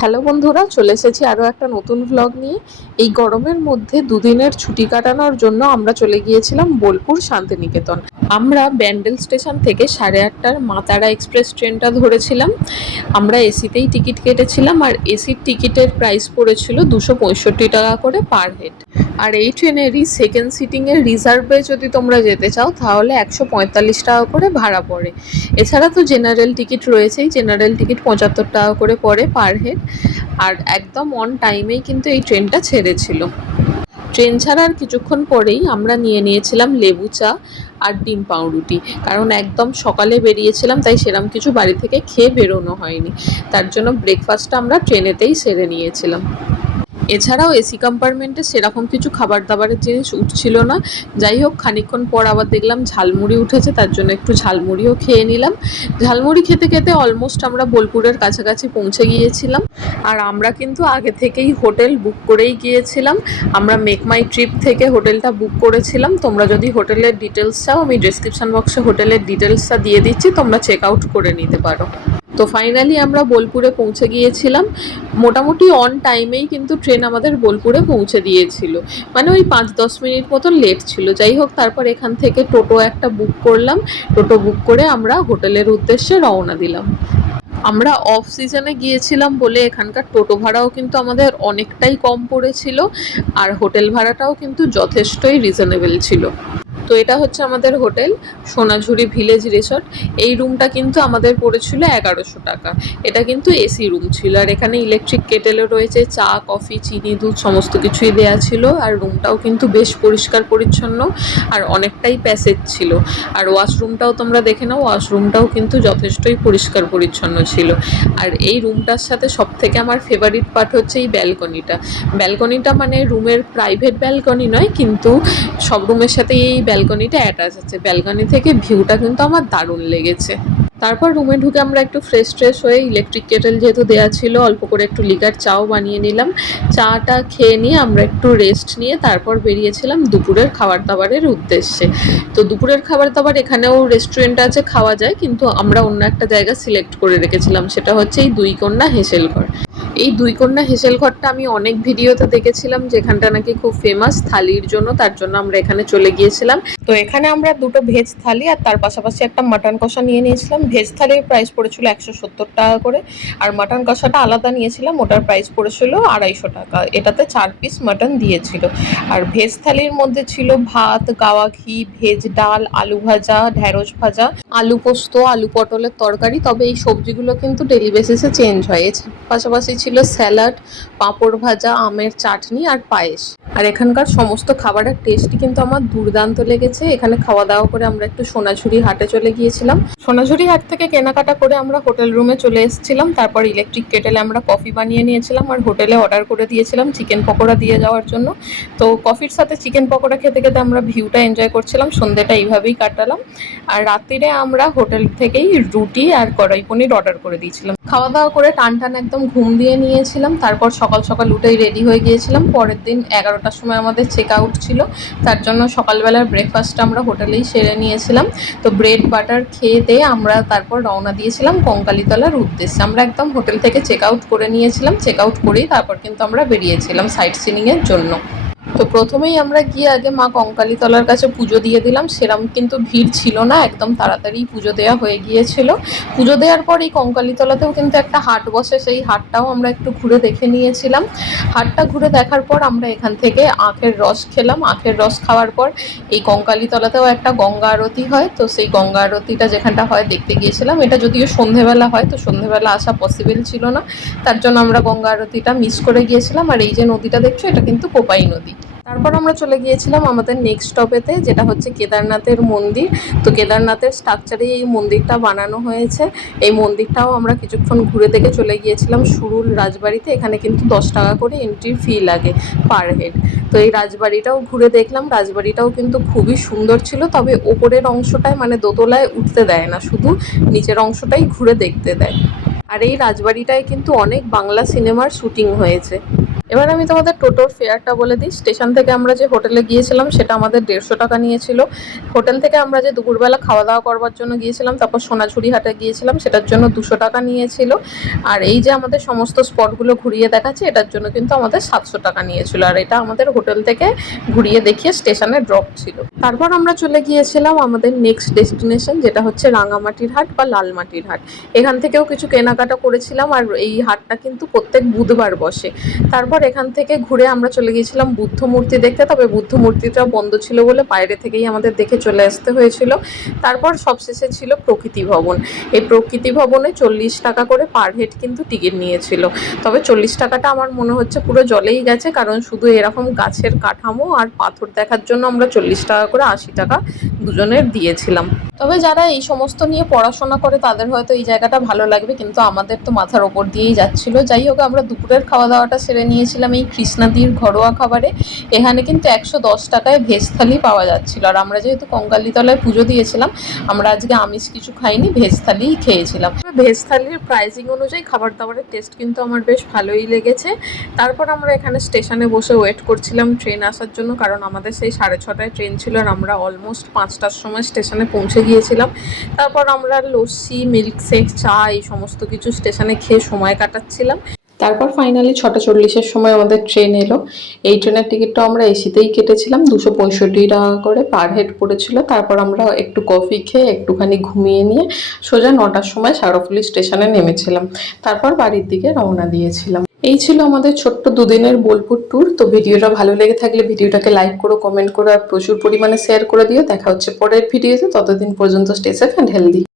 Hello বন্ধুরা, চলে এসেছি আরও একটা নতুন ভ্লগ নিয়ে। এই গরমের মধ্যে দুদিনের ছুটি কাটানোর জন্য আমরা চলে গিয়েছিলাম বোলপুর শান্তিনিকেতন। আমরা ব্যান্ডেল স্টেশন থেকে 8:30টার মা তারা এক্সপ্রেস ট্রেনটা ধরেছিলাম। আমরা এসিতেই টিকিট কেটেছিলাম, আর এসির টিকিটের প্রাইস পড়েছিল 265 টাকা করে পার হেড। আর এই ট্রেনেরই সেকেন্ড সিটিংয়ের রিজার্ভে যদি তোমরা যেতে চাও তাহলে 145 টাকা করে ভাড়া পড়ে। এছাড়া তো জেনারেল টিকিট রয়েছেই, জেনারেল টিকিট 75 টাকা করে পড়ে পার হেড। আর একদম অন টাইমেই কিন্তু এই ট্রেনটা ছেড়েছিল। ট্রেন ছাড়ার কিছুক্ষণ পরেই আমরা নিয়েছিলাম লেবু চা আর ডিম পাউরুটি, কারণ একদম সকালে বেরিয়েছিলাম, তাই সেরকম কিছু বাড়ি থেকে খেয়ে বেরোনো হয়নি। তার জন্য ব্রেকফাস্টটা আমরা ট্রেনেতেই সেরে নিয়েছিলাম। এছাড়াও এসি কম্পার্টমেন্টে সেরকম কিছু খাবার দাবারের জিনিস উঠছিল না। যাই হোক, খানিকক্ষণ পর আবার দেখলাম ঝালমুড়ি উঠেছে, তার জন্য একটু ঝালমুড়িও খেয়ে নিলাম। ঝালমুড়ি খেতে খেতে অলমোস্ট আমরা বোলপুরের কাছাকাছি পৌঁছে গিয়েছিলাম। আর আমরা কিন্তু আগে থেকেই হোটেল বুক করেই গিয়েছিলাম। আমরা মেক মাই ট্রিপ থেকে হোটেলটা বুক করেছিলাম। তোমরা যদি হোটেলের ডিটেলস চাও, আমি ডেসক্রিপশন বক্সে হোটেলের ডিটেলসটা দিয়ে দিচ্ছি, তোমরা চেক আউট করে নিতে পারো। তো ফাইনালি আমরা বোলপুরে পৌঁছে গিয়েছিলাম। মোটামুটি অন টাইমেই কিন্তু ট্রেন আমাদের বোলপুরে পৌঁছে দিয়েছিল, মানে ওই 5-10 মিনিট মতন লেট ছিল। যাই হোক, তারপর এখান থেকে টোটো একটা বুক করলাম। টোটো বুক করে আমরা হোটেলের উদ্দেশ্যে রওনা দিলাম। আমরা অফ সিজনে গিয়েছিলাম বলে এখানকার টোটো ভাড়াও কিন্তু আমাদের অনেকটাই কম পড়েছিল, আর হোটেল ভাড়াটাও কিন্তু যথেষ্টই রিজনেবল ছিল। তো এটা হচ্ছে আমাদের হোটেল সোনাঝুরি ভিলেজ রিসর্ট। এই রুমটা কিন্তু আমাদের পড়েছিল 1100 টাকা। এটা কিন্তু এসি রুম ছিল, আর এখানে ইলেকট্রিক কেটেলও রয়েছে, চা কফি চিনি দুধ সমস্ত কিছুই দেয়া ছিল। আর রুমটাও কিন্তু বেশ পরিষ্কার পরিচ্ছন্ন আর অনেকটাই প্যাসেজ ছিল। আর ওয়াশরুমটাও তোমরা দেখে নাও, ওয়াশরুমটাও কিন্তু যথেষ্টই পরিষ্কার পরিচ্ছন্ন ছিল। আর এই রুমটার সাথে সব থেকে আমার ফেভারিট পার্ট হচ্ছে এই ব্যালকনিটা। ব্যালকনিটা মানে রুমের প্রাইভেট ব্যালকনি নয়, কিন্তু সব রুমের সাথে এই ব্যালকনিটা অ্যাটাচ আছে। ব্যালকনি থেকে ভিউটা কিন্তু আমার দারুণ লেগেছে। তারপর রুমে ঢুকে আমরা একটু ফ্রেশ হয়ে ইলেকট্রিক কেটেল যেহেতু দেওয়া ছিল, অল্প করে একটু লিকার চাও বানিয়ে নিলাম। চাটা খেয়ে নিয়ে আমরা একটু রেস্ট নিয়ে তারপর বেরিয়েছিলাম দুপুরের খাবার দাবারের উদ্দেশ্যে। তো দুপুরের খাবার দাবার এখানেও রেস্টুরেন্ট আছে, খাওয়া যায়, কিন্তু আমরা অন্য একটা জায়গা সিলেক্ট করে রেখেছিলাম, সেটা হচ্ছে এই দুই কন্যা হেসেল ঘর। এই দুই কন্যা হেসেল ঘরটা আমি অনেক ভিডিওতে দেখেছিলাম, যেখানটা নাকি খুব ফেমাস থালির জন্য, তার জন্য আমরা এখানে চলে গিয়েছিলাম। তো এখানে আমরা দুটো ভেজ থালি আর তার পাশাপাশি একটা মাটন কষা নিয়ে নিয়েছিলাম। ভেজ থালির প্রাইস পড়েছিল 170 টাকা করে, আর মাটন কষাটা আলাদা নিয়েছিলাম, ওটার প্রাইস পড়েছিল 250 টাকা। এটাতে 4 পিস মাটন দিয়েছিল। আর ভেজ থালির মধ্যে ছিল ভাত, গাওয়া ঘি, ভেজ ডাল, আলু ভাজা, ঢ্যাঁড়স ভাজা, আলু পোস্ত, আলু পটলের তরকারি। তবে এই সবজিগুলো কিন্তু ডেলি বেসিসে চেঞ্জ হয়। পাশাপাশি ছিল স্যালাড, পাঁপড় ভাজা, আমের চাটনি আর পায়েস। আর এখানকার সমস্ত খাবারের টেস্টই কিন্তু আমার দুর্দান্ত লেগেছে। এখানে খাওয়া দাওয়া করে আমরা একটু সোনাঝুরি হাটে চলে গিয়েছিলাম। সোনাঝুরি হাট থেকে কেনাকাটা করে আমরা হোটেল রুমে চলে এসেছিলাম। তারপর ইলেকট্রিক কেটেলে আমরা কফি বানিয়ে নিয়েছিলাম, আর হোটেলে অর্ডার করে দিয়েছিলাম চিকেন পকোড়া দিয়ে যাওয়ার জন্য। তো কফির সাথে চিকেন পকোড়া খেতে খেতে আমরা ভিউটা এনজয় করছিলাম। সন্ধ্যেটা এইভাবেই কাটালাম। আর রাত্রিরে আমরা হোটেল থেকেই রুটি আর কড়াই পনির অর্ডার করে দিয়েছিলাম। খাওয়া দাওয়া করে টান একদম ঘুম দিয়ে নিয়েছিলাম। তারপর সকাল সকাল উঠেই রেডি হয়ে গিয়েছিলাম। পরের দিন 11টার সময় আমাদের চেক আউট ছিল, তার জন্য সকালবেলার ব্রেকফাস্টটা আমরা হোটেলেই সেরে নিয়েছিলাম। তো ব্রেড বাটার খেয়ে দিয়ে আমরা তারপর রওনা দিয়েছিলাম কঙ্কালীতলার উদ্দেশ্যে। আমরা একদম হোটেল থেকে চেক আউট করে নিয়েছিলাম। চেক আউট করেই তারপর কিন্তু আমরা বেরিয়েছিলাম সাইট সিনিংয়ের জন্য। তো প্রথমেই আমরা গিয়ে আগে মা কঙ্কালীতলার কাছে পুজো দিয়ে দিলাম। সেরম কিন্তু ভিড় ছিল না, একদম তাড়াতাড়ি পুজো দেওয়া হয়ে গিয়েছিল। পুজো দেওয়ার পর এই কঙ্কালীতলাতেও কিন্তু একটা হাট বসে, সেই হাটটাও আমরা একটু ঘুরে দেখে নিয়েছিলাম। হাটটা ঘুরে দেখার পর আমরা এখান থেকে আখের রস খেলাম। আখের রস খাওয়ার পর এই কঙ্কালীতলাতেও একটা গঙ্গা আরতি হয়, তো সেই গঙ্গা আরতিটা যেখানটা হয় দেখতে গিয়েছিলাম। এটা যদিও সন্ধেবেলা হয়, তো সন্ধেবেলা আসা পসিবল ছিল না, তার জন্য আমরা গঙ্গা আরতিটা মিস করে গিয়েছিলাম। আর এই যে নদীটা দেখছো, এটা কিন্তু কোপাই নদী। তারপর আমরা চলে গিয়েছিলাম আমাদের নেক্সট স্টপেতে, যেটা হচ্ছে কেদারনাথের মন্দির। তো কেদারনাথের স্ট্রাকচারে এই মন্দিরটা বানানো হয়েছে। এই মন্দিরটাও আমরা কিছুক্ষণ ঘুরে দেখে চলে গিয়েছিলাম সুরুল রাজবাড়িতে। এখানে কিন্তু 10 টাকা করে এন্ট্রি ফি লাগে পার হেড। তো এই রাজবাড়িটাও ঘুরে দেখলাম। রাজবাড়িটাও কিন্তু খুবই সুন্দর ছিল, তবে ওপরের অংশটায় মানে দোতলায় উঠতে দেয় না, শুধু নিচের অংশটাই ঘুরে দেখতে দেয়। আর এই রাজবাড়িটায় কিন্তু অনেক বাংলা সিনেমার শুটিং হয়েছে। এবার আমি তোমাদের টোটোর ফেয়ারটা বলে দিই। স্টেশন থেকে আমরা যে হোটেলে গিয়েছিলাম সেটা আমাদের 150 টাকা নিয়েছিল। হোটেল থেকে আমরা যে দুপুরবেলা খাওয়া দাওয়া করবার জন্য গিয়েছিলাম, তারপর সোনাঝুরি হাটে গিয়েছিলাম, সেটার জন্য 200 টাকা নিয়েছিল। আর এই যে আমাদের সমস্ত স্পটগুলো ঘুরিয়ে দেখাচ্ছে, এটার জন্য কিন্তু আমাদের 700 টাকা নিয়েছিল। আর এটা আমাদের হোটেল থেকে ঘুরিয়ে দেখিয়ে স্টেশনে ড্রপ ছিল। তারপর আমরা চলে গিয়েছিলাম আমাদের নেক্সট ডেস্টিনেশন, যেটা হচ্ছে রাঙামাটির হাট বা লালমাটির হাট। এখান থেকেও কিছু কেনাকাটা করেছিলাম। আর এই হাটটা কিন্তু প্রত্যেক বুধবার বসে। তারপর এখান থেকে ঘুরে আমরা চলে গিয়েছিলাম বুদ্ধ মূর্তি দেখতে, তবে বুদ্ধ মূর্তিটা বন্ধ ছিল বলে বাইরে থেকেই আমাদের দেখে চলে আসতে হয়েছিল। তারপর সবশেষে ছিল প্রকৃতি ভবন। এই প্রকৃতি ভবনে 40 টাকা করে পার হেড কিন্তু টিকিট নিয়েছিল। তবে 40 টাকাটা আমার মনে হচ্ছে পুরো জলেই গেছে, কারণ শুধু এরকম গাছের কাঠামো আর পাথর দেখার জন্য আমরা 40 টাকা করে 80 টাকা দুজনের দিয়েছিলাম। তবে যারা এই সমস্ত নিয়ে পড়াশোনা করে তাদের হয়তো এই জায়গাটা ভালো লাগবে, কিন্তু আমাদের তো মাথার ওপর দিয়েই যাচ্ছিল। যাই হোক, আমরা দুপুরের খাওয়া দাওয়াটা সেরে নিয়েছিলাম এই কৃষ্ণাদির ঘরোয়া খাবারে। এখানে কিন্তু 110 টাকায় ভেজ থালি পাওয়া যাচ্ছিল। আর আমরা যেহেতু কঙ্কালীতলায় পুজো দিয়েছিলাম, আমরা আজকে আমিষ কিছু খাইনি, ভেজ থালিই খেয়েছিলাম। ভেজ থালির প্রাইসিং অনুযায়ী খাবার দাবারের টেস্ট কিন্তু আমার বেশ ভালোই লেগেছে। তারপর আমরা এখানে স্টেশনে বসে ওয়েট করছিলাম ট্রেন আসার জন্য, কারণ আমাদের সেই 6:30টায় ট্রেন ছিল আর আমরা অলমোস্ট 5টার সময় স্টেশনে পৌঁছে গিয়েছিলাম। তারপর আমরা লস্যি, মিল্কশেক, চা এই সমস্ত কিছু স্টেশনে খেয়ে সময় কাটাচ্ছিলাম। তারপর ফাইনালি 6:40-এর সময় আমাদের ট্রেন এলো। এই ট্রেনের টিকিটটা আমরা এসিতেই কেটেছিলাম, 265 টাকা করে পার হেড পড়েছিল। তারপর আমরা একটু কফি খেয়ে একটুখানি ঘুমিয়ে নিয়ে সোজা 9টার সময় ষাঁড়ফুলি স্টেশনে নেমেছিলাম। তারপর বাড়ির দিকে রওনা দিয়েছিলাম। এই ছিল আমাদের ছোট্ট দুদিনের বোলপুর ট্যুর। তো ভিডিওটা ভালো লেগে থাকলে ভিডিওটাকে লাইক করো, কমেন্ট করো আর প্রচুর পরিমাণে শেয়ার করে দিও। দেখা হচ্ছে পরের ভিডিওতে। ততদিন পর্যন্ত স্টে সেফ অ্যান্ড হেলদি।